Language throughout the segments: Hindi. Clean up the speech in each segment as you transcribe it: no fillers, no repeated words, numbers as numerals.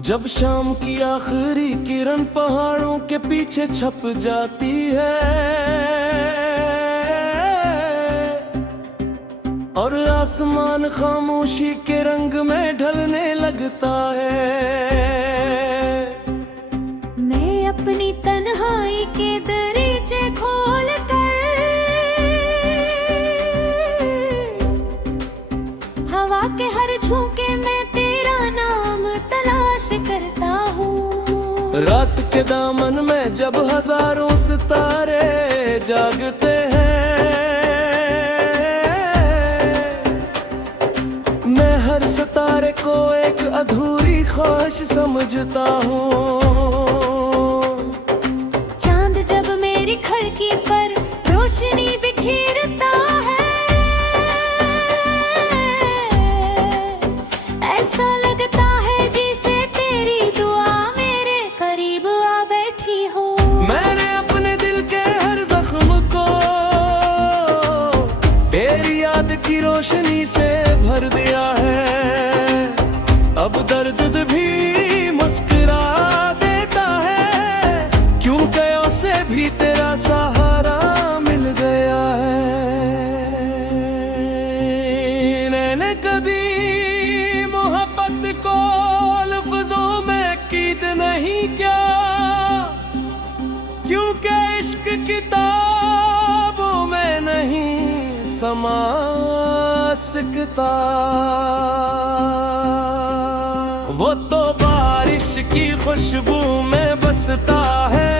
जब शाम की आखिरी किरण पहाड़ों के पीछे छप जाती है और आसमान खामोशी के रंग में ढलने लगता है, मैं अपनी तन्हाई के दरीचे खोल कर हवा के हर झोंके में तेरा नाम तलाश करता हूँ। रात के दामन में जब हजारों सितारे जागते हैं, मैं हर सितारे को एक अधूरी ख्वाहिश समझता हूँ। चांद जब मेरी खिड़की पर रोशनी बिखेरता है, ऐसा लगता है जैसे तेरी दुआ मेरे करीब आ बैठी हो। मैंने अपने दिल के हर जख्म को तेरी याद की रोशनी से भर दिया है, अब दर्द भी मुस्कुरा देता है, क्योंकि उसे भी तेरा सहारा मिल गया है। मैंने कभी मोहब्बत को लफ्जों में कीद नहीं किया, क्योंकि इश्क किताबों में नहीं समा सकता। वो तो बारिश की खुशबू में बसता है,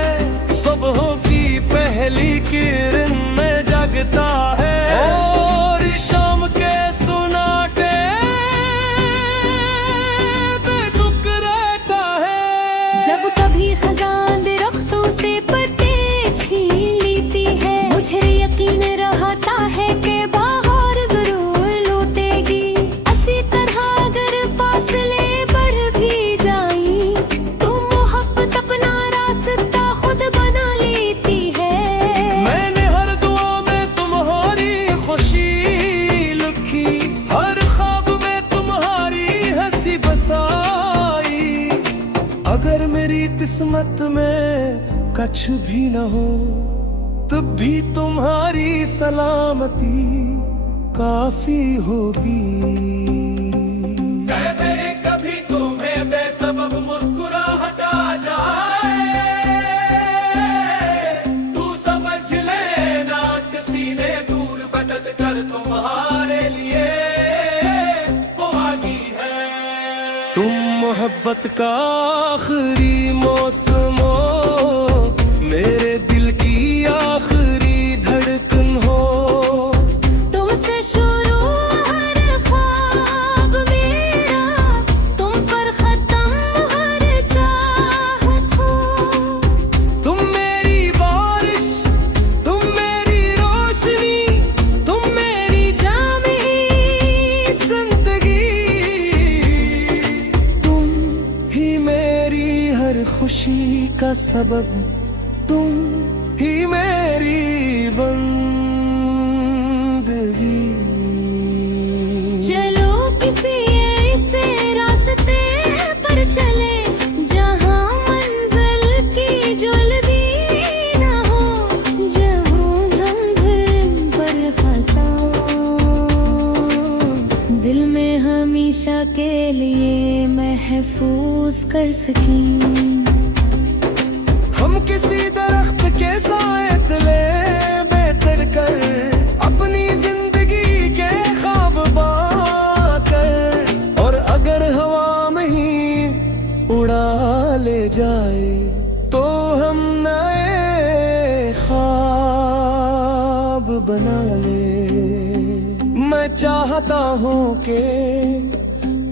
सुबह की पहली किरण में जगता है, और शाम के सुनाटे में रुक रहता है। जब कभी खजान दरख्तों से पत्ते छीन लेती है, मुझे यकीन रहता है कि बाहर जरूर लौटेगी। इसी तरह अगर फासले बढ़ भी जाएं, तो मोहब्बत अपना रास्ता खुद बना लेती है। मैंने हर दुआ में तुम्हारी खुशी लिखी, हर ख्वाब में तुम्हारी हंसी बसाई। अगर मेरी किस्मत में कुछ भी न हो, तब भी तुम्हारी सलामती काफी होगी। कभी तुम्हें बेसबब मुस्कुराहट आ जाए, तू समझ लेना किसी ने दूर भटक कर तुम्हारे लिए वो आगी है। तुम मोहब्बत का आखिरी मौसम हो, मेरे दिल की आखिरी धड़कन हो। तुमसे शुरू हर ख्वाब मेरा, तुम पर खत्म हर चाहत हो। तुम मेरी बारिश, तुम मेरी रोशनी, तुम मेरी जामी जिंदगी, तुम ही मेरी हर खुशी का सबब, तुम ही मेरी बंदगी। चलो किसी ऐसे रास्ते पर चले, जहाँ मंजिल की जुल्मी न हो, जहाँ ज़ंजीर पर खता दिल में हमेशा के लिए महफूज कर सकें। हम किसी दरख्त के साए तले बेहतर कर, अपनी जिंदगी के ख्वाब बाकर, और अगर हवा में ही उड़ा ले जाए, तो हम नए ख्वाब बना ले। मैं चाहता हूँ कि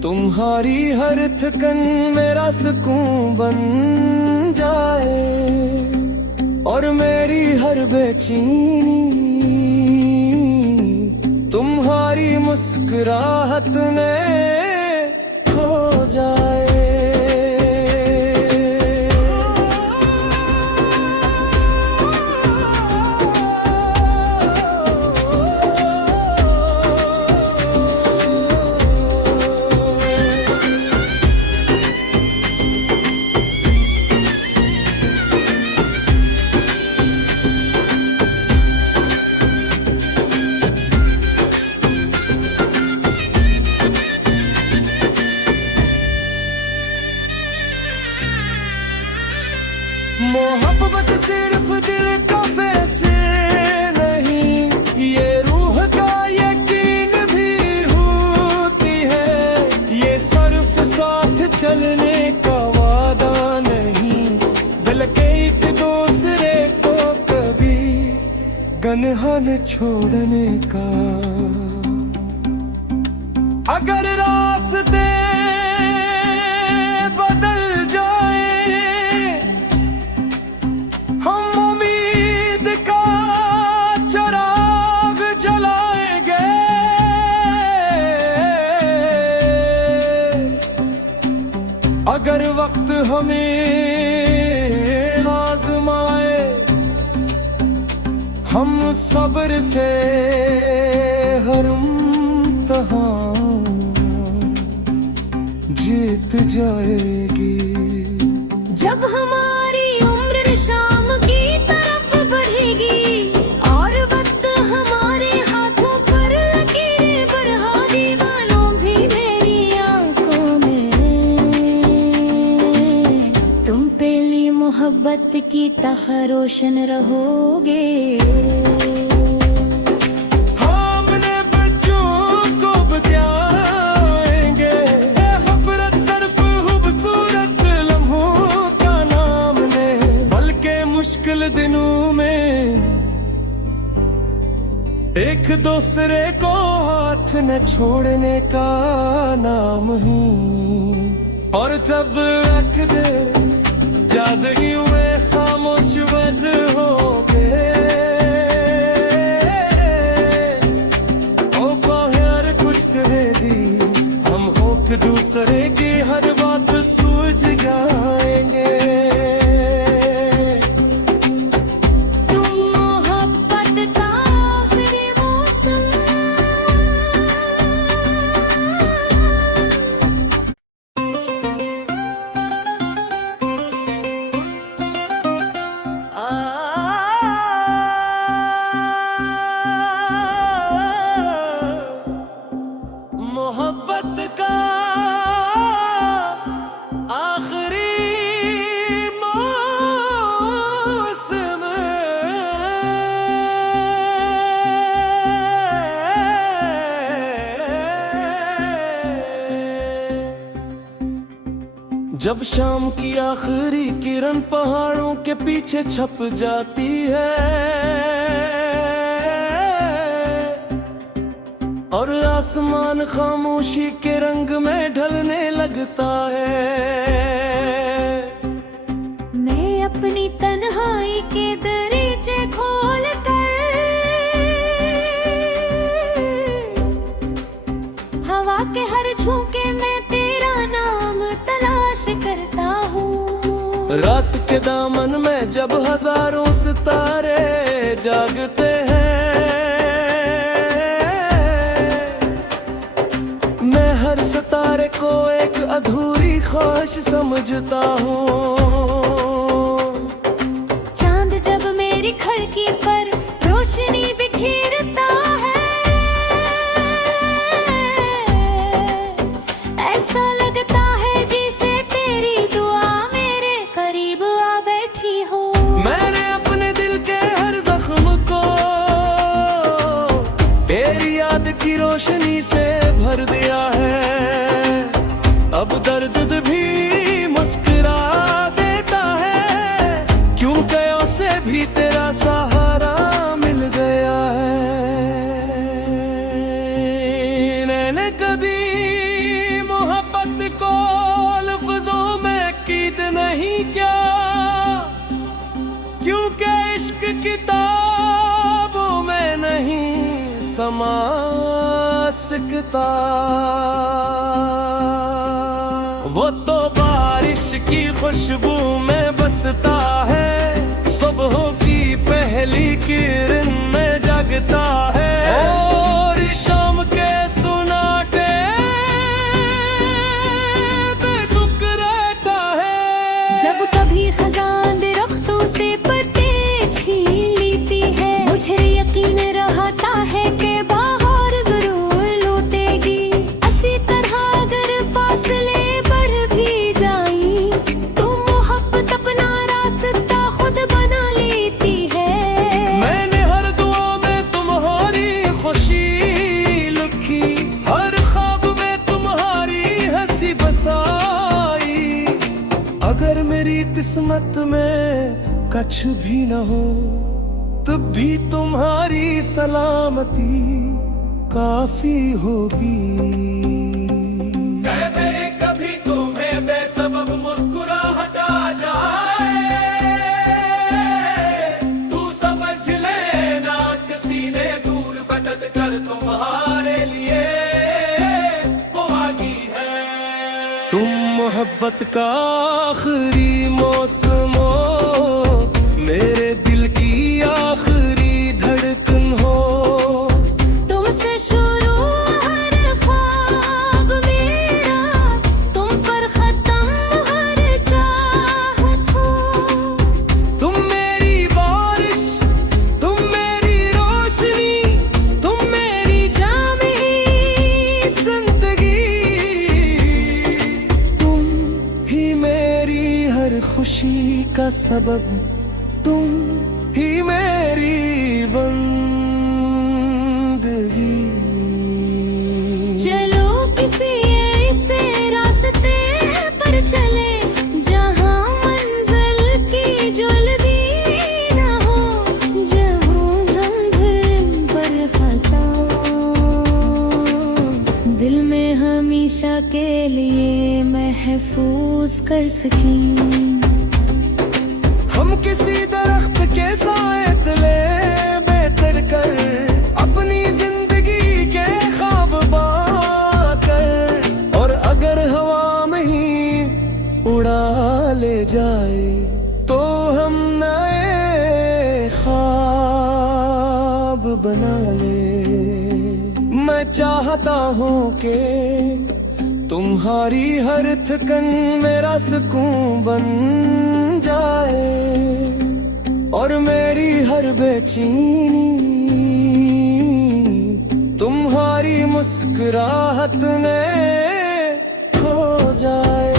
तुम्हारी हर थकन मेरा सुकून बन जाए, और मेरी हर बेचैनी तुम्हारी मुस्कुराहट में खो जाए। मोहब्बत सिर्फ दिल का फैसले नहीं, ये रूह का यकीन भी होती है। ये सिर्फ साथ चलने का वादा नहीं, बल्कि एक दूसरे को कभी गन्हा न छोड़ने का। अगर रास्ते बदल जाए, हम उम्मीद का चिराग जलाएंगे। अगर वक्त हमें आजमाए, हम सब्र से हर इम्तिहान जीत जाएगी। जब हमारी उम्र शाम की तरफ बढ़ेगी और वक्त हमारे हाथों पर लकीरें बढ़ा, दीवानों भी मेरी आंखों में तुम पहली मोहब्बत की तरह रोशन रहोगे। हमने बच्चों को बताएंगे, हफरत सिर्फ खूबसूरत लम्हों का नाम नहीं, बल्कि मुश्किल दिनों में एक दूसरे को हाथ न छोड़ने का नाम ही। और तब रख दे जादगी में खामोश बद हो गए, ओ बाहर कुछ कहेगी, हम होके दूसरे की हर बात सूझ जाएंगे। तुम मोहब्बत का आखिरी मौसम, मोहब्बत का आखिरी मौसम, जब शाम की आखिरी किरण पहाड़ों के पीछे छप जाती है और आसमान खामोशी के रंग में ढलने लगता है। मैं अपनी तन्हाई के दरीचे खोल कर हवा के हर झोंके में तेरा नाम तलाश करता हूँ। रात के दामन में जब हजारों सितारे जागते हैं, मैं हर सितारे को एक अधूरी ख्वाहिश समझता हूँ। चांद जब मेरी खिड़की पर रोशनी बिखेरता है, ऐसा लगता है जैसे तेरी दुआ मेरे करीब आ बैठी हो। मैंने अपने दिल के हर जख्म को तेरी याद की रोशनी से भर दिया है। अब दर्द भी मुस्कुरा देता है, क्योंकि उसे भी तेरा सहारा मिल गया है। मैंने कभी मोहब्बत को लफ्जों में कीद नहीं किया, क्योंकि इश्क किताबों में नहीं समा सकता। वो तो बारिश की खुशबू में बसता है, सुबह की पहली किरण में जगता है, और शाम के सुनाटे में दुख रहता है। जब कभी खजान दरख्तों से पत्ते छीन लेती है, मुझे यकीन रहता है कि बाहर जरूर लौटेगी। इसी तरह अगर फासले बढ़ भी जाएं, तो मोहब्बत अपना रास्ता आई। अगर मेरी किस्मत में कुछ भी न हो तब भी तुम्हारी सलामती काफी होगी। कभी तुम्हें बेसबब मुस्कुराहट आ जाए, तू समझ लेना किसी ने दूर भटक कर तुम्हारे लिए वो आगी है। तुम मोहब्बत का आखिरी मौसम हो, मेरे दिल की आखिरी धड़कन हो। तुमसे शुरू हर ख्वाब मेरा, तुम पर खत्म हर चाहत हो। तुम मेरी बारिश, तुम मेरी रोशनी, तुम मेरी जामी जिंदगी। तुम ही मेरी हर खुशी का सबब, तुम ही मेरी बंदगी। चलो किसी ऐसे रास्ते पर चले जहाँ मंजिल की जुल्मी न हो, जहाँ जंगल पर खता दिल में हमेशा के लिए महफूज कर सकें। हम किसी दरख्त के साए तले बेहतर कर अपनी जिंदगी के ख्वाब बाकर, और अगर हवा में ही उड़ा ले जाए तो हम नए ख्वाब बना ले। मैं चाहता हूँ कि तुम्हारी हर थकन मेरा सुकून बन जाए, और मेरी हर बेचैनी तुम्हारी मुस्कुराहट में खो जाए।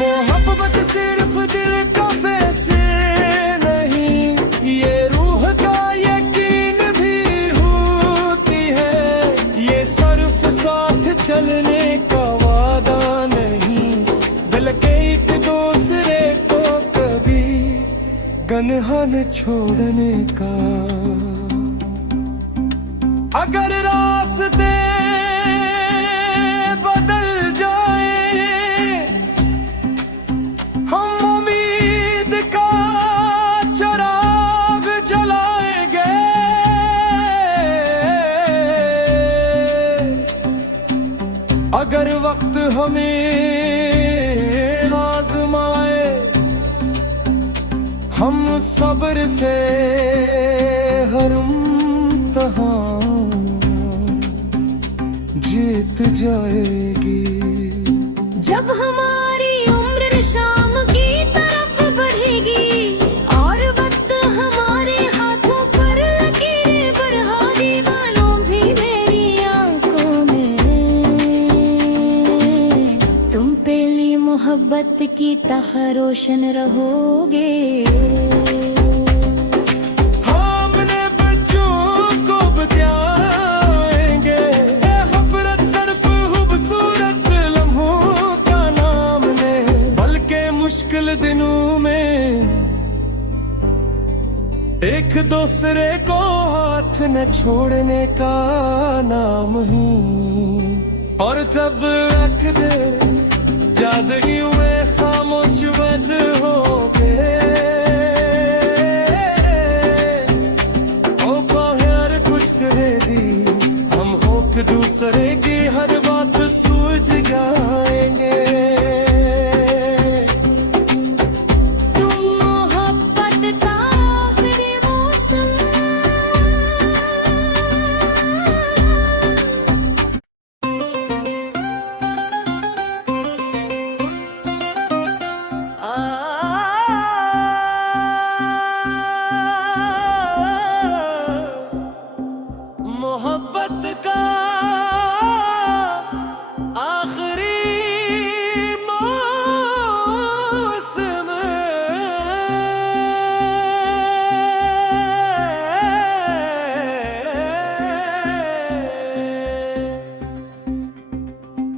मोहब्बत सिर्फ दिल का फैसला नहीं, ये रूह का यकीन भी होती है। ये सिर्फ साथ चलने का वादा नहीं, बल्कि एक दूसरे को कभी गनहा न छोड़ने का। अगर रास्ते बदल जाए, हम उम्मीद का चिराग जलाएंगे। अगर वक्त हमें आजमाए, हम सब्र से हर इम्तिहान जीत जाएगी। जब हमारी उम्र शाम की तरफ बढ़ेगी और वक्त हमारे हाथों पर लकीरें बढ़ा दीवानों भी मेरी आंखों में, तुम पहली मोहब्बत की तरह रोशन रहोगे। हमने बच्चों को बताएंगे हफरत सिर्फ खूबसूरत लम्हों का नाम ने, बल्कि मुश्किल दिनों में एक दूसरे को हाथ न छोड़ने का नाम ही। और तब रख दे जादगी में खामोश बैठ हो के, ओ बाहर कुछ करे दी, हम होके दूसरे की हर बात सूझ जाएंगे। तुम मोहब्बत का आखिरी मौसम,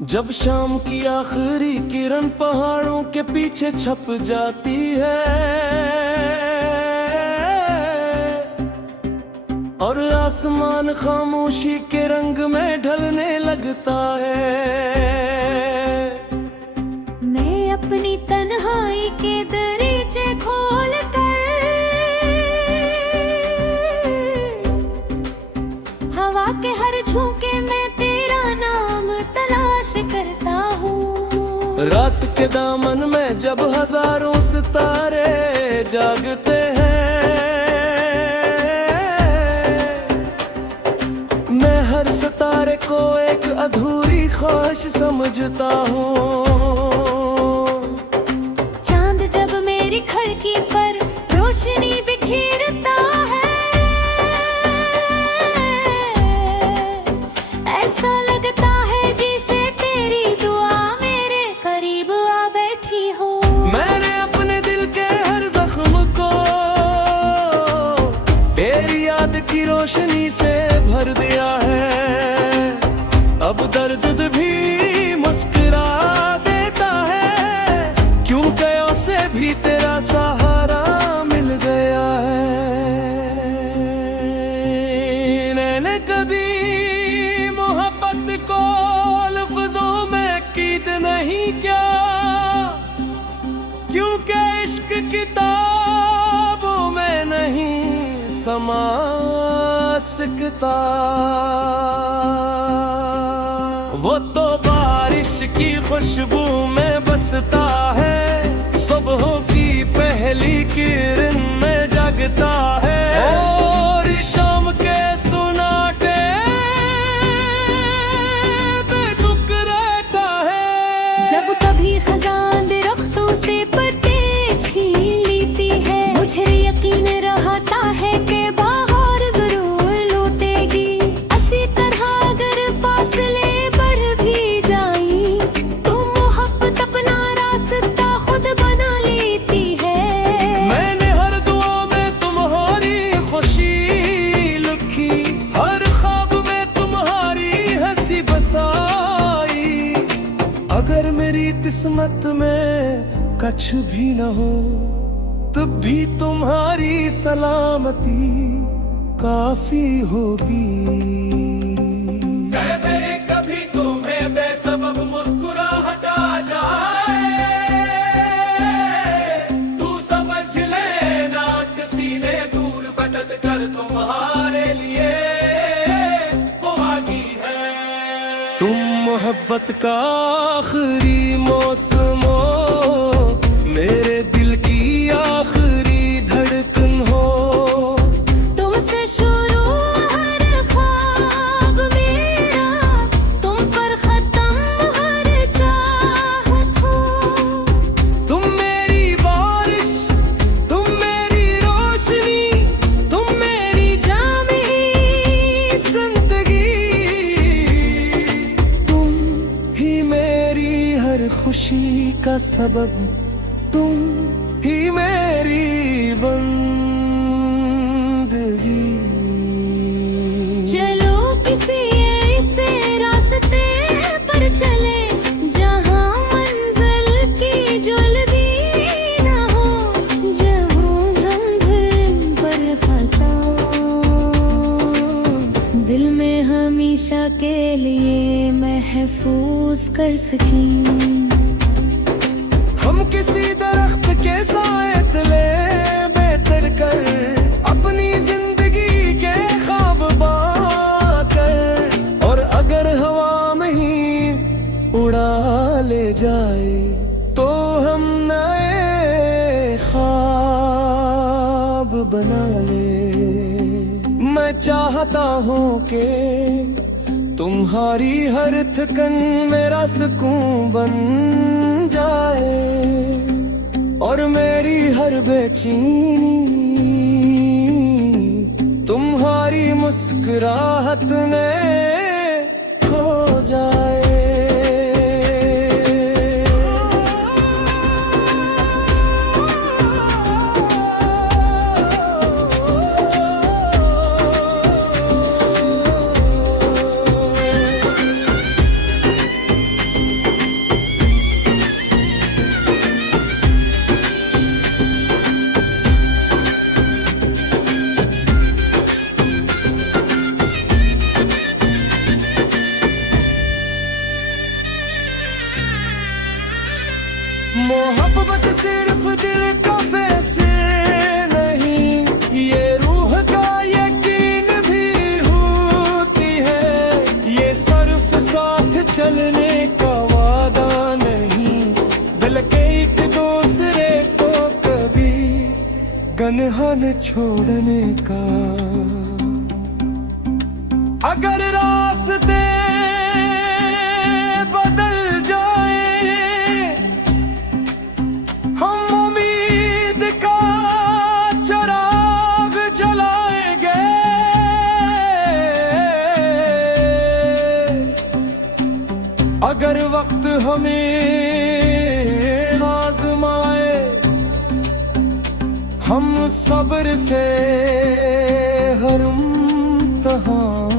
जब शाम की आखिरी किरण पहाड़ों के पीछे छप जाती है और आसमान खामोशी के रंग में ढलने लगता है, मैं अपनी तन्हाई के दरीचे खोल कर हवा के हर झोंके में तेरा नाम तलाश करता हूँ। रात के दामन में जब हजारों सितारे जागते हैं, मैं हर सितारे को एक अधूरी ख्वाहिश समझता हूँ। चांद जब मेरी खिड़की पर रोशनी बिखेरता है, ऐसा लगता है जैसे तेरी दुआ मेरे करीब आ बैठी हो। मैंने अपने दिल के हर जख्म को तेरी याद की रोशनी से भर दिया है, अब दर्द भी मुस्कुरा देता है, क्योंकि उसे भी तेरा सहारा मिल गया है। मैंने कभी मोहब्बत को लफ्जों में कीद नहीं किया, क्योंकि इश्क किताबों में नहीं समा सकता। वो तो बारिश की खुशबू में बसता है, सुबह की पहली किरण में जगता है, और शाम के सुनाटे पे रुक रहता है। जब कभी खजान दरख्तों से पत्ते छीन लेती है, मुझे यकीन रहता है कि बाहर जरूर लौटेगी। इसी तरह अगर फासले बढ़ भी जाएं, तो मोहब्बत अपना रास्ता खुद बना लेती है। मैंने हर दुआ में तुम्हारी खुशी लिखी, हर ख्वाब में तुम्हारी हंसी बसाई। अगर मेरी किस्मत में कुछ भी न हो, तब भी तुम्हारी सलामती काफी होगी। कहते कभी तुम्हें बेसबब मुस्कुराहट आ जाए, तू समझ लेना किसी ने दूर भटक कर तुम्हारे लिए वो आगी है। तुम मोहब्बत का आखिरी मौसम हो, मेरे दिल की आखिरी धड़कन हो। तुमसे शुरू हर ख्वाब मेरा, तुम पर खत्म हर चाहत हो। तुम मेरी बारिश, तुम मेरी रोशनी, तुम मेरी जामी जिंदगी। तुम ही मेरी हर खुशी का सबब, तुम ही मेरी बंदगी। चलो किसी ऐसे रास्ते पर चले, जहाँ मंजिल की जुल्मी न हो, जहाँ जंगल पर खता दिल में हमेशा के लिए महफूज कर सकें। हम किसी दरख्त के साए तले बेहतर कर, अपनी जिंदगी के ख्वाब बाकर, और अगर हवा में ही उड़ा ले जाए, तो हम नए ख्वाब बना ले। मैं चाहता हूँ कि तुम्हारी हर थकन मेरा सुकून बन जाए, और मेरी हर बेचैनी तुम्हारी मुस्कुराहट में खो जाए। मोहब्बत सिर्फ दिल का फैसले नहीं, ये रूह का यकीन भी होती है। ये सिर्फ साथ चलने का वादा नहीं, बल्कि एक दूसरे को कभी गनहा न छोड़ने का। अगर रास्ते बदल जाए, हम उम्मीद का चिराग जलाएंगे। अगर वक्त हमें आजमाए, हम सब्र से हर इम्तिहान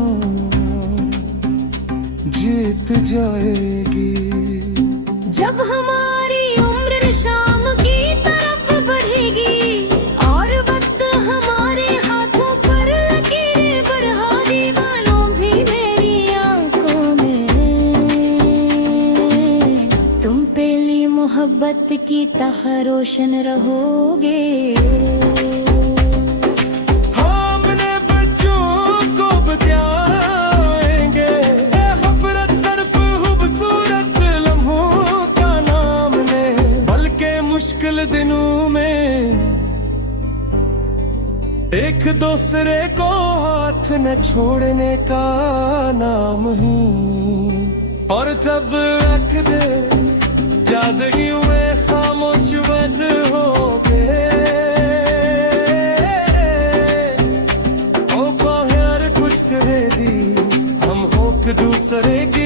जीत जाएगी। जब हमारी उम्र शाम की तरफ बढ़ेगी और वक्त हमारे हाथों पर लकीरें बढ़ा, दीवानों भी मेरी आंखों में तुम पहली मोहब्बत की तरह रोशन रहोगे। हमने बच्चों को बताएंगे, खबरत सिर्फ खूबसूरत लम्हों का नाम ने, बल्कि मुश्किल दिनों में एक दूसरे को हाथ न छोड़ने का नाम ही। और तब रख दे जादगी में खामोश बज हो गए, ओ बाहर कुछ करे दी हम हो एक दूसरे की